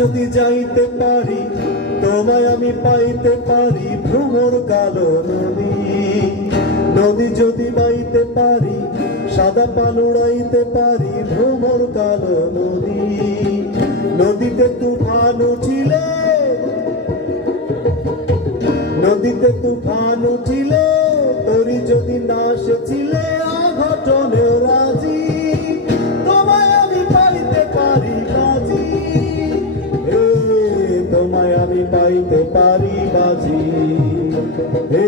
যদি যাইতে পারি তোমায় আমি পাইতে পারি ভ্রমর কালো নদী নদী যদি বাইতে পারি সাদা পাল উড়াইতে পারি ভ্রমর কালো নদী নদীতে তুফান উঠিলে নদীতে তুফান উঠিলে তরি যদি না সেছিলে অঘটনে রাজি তোমায় আমি পাইতে পারি বাজি তোমায় আমি পাইতে পারি বাজি হে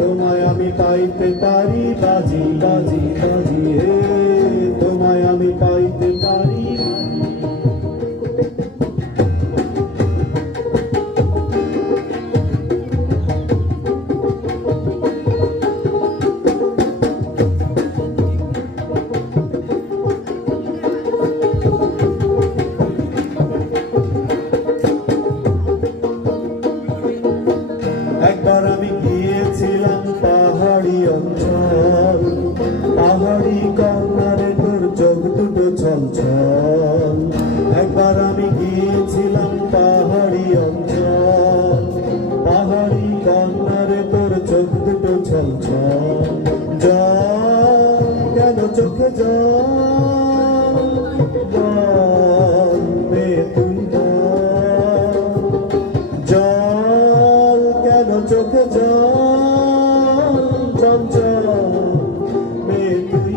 তোমায় আমি পাইতে পারি বাজি বাজি বাজি হে তোমায় আমি পাইতে পারি একবার আমি গিয়েছিলাম পাহাড়ি অঞ্চল পাহাড়ি কর্নারে তোর চোখ দুটো ছলছল একবার আমি গিয়েছিলাম পাহাড়ি অঞ্চল পাহাড়ি কর্নারে তোর চোখ দুটো ছলছল জল কেন চোখে জল জল রে তুই জল কেন চোখে জল চঞ্চল মে তুই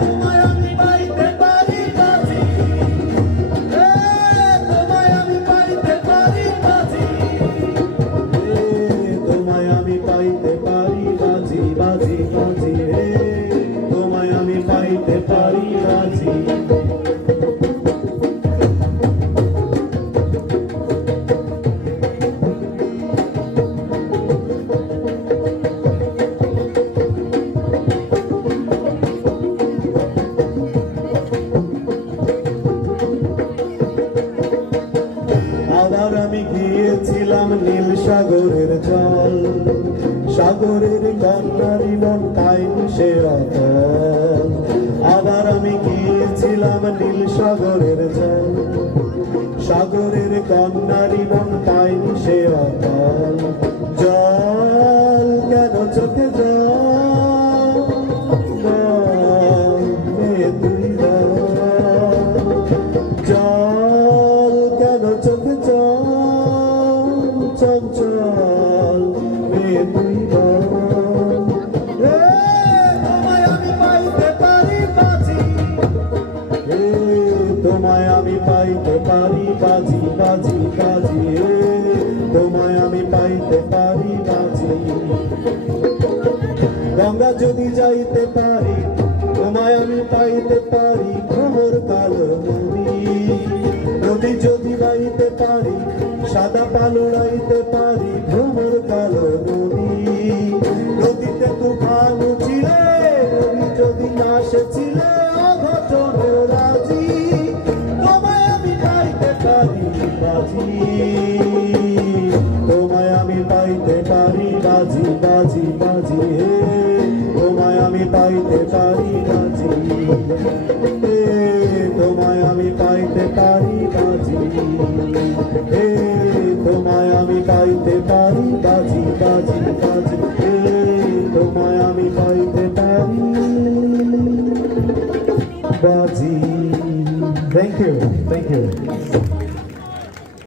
তোমায় আমি পাইতে পারি বাজি তোমায় আমি পাইতে পারি বাজি তোমায় আমি পাইতে পারি বাজি বাজি বাজি তোমায় আমি পাইতে পারি বাজি আবার আমি গিয়েছিলাম নীল সাগরের জল সাগরের কন্যারি মন পাইনি সে অতল আবার আমি গিয়েছিলাম নীল সাগরের জল সাগরের কন্যারি মন পাইনি সে অতল জল কেন চোখে জল তুই জল কেন চোখে জল চঞ্চল রে তুই তোমায় আমি পাইতে পারি বাজি তোমায় আমি পাইতে পারি বাজি বাজি বাজি তোমায় আমি পাইতে পারি বাজি গঙ্গা যদি যাইতে পারি তোমায় আমি পাইতে পারি ভ্রমর কালো নদী নদী যদি বাইতে পারি সাদা পাল উড়াইতে পারি ভ্রমর কালো নদী নদীতে তুফান উঠিলে নদী যদি না সেছিলে অঘটনে রাজি তোমায় আমি পাইতে পারি বাজি তোমায় আমি পাইতে পারি বাজি বাজি বাজি তোমায় আমি পাইতে পারি বাজি তোমায় আমি পাইতে পারি বাজি তোমায় আমি পাইতে পারি বাজি বাজি বাজি তোমায় আমি পাইতে পারি বাজি। Thank you.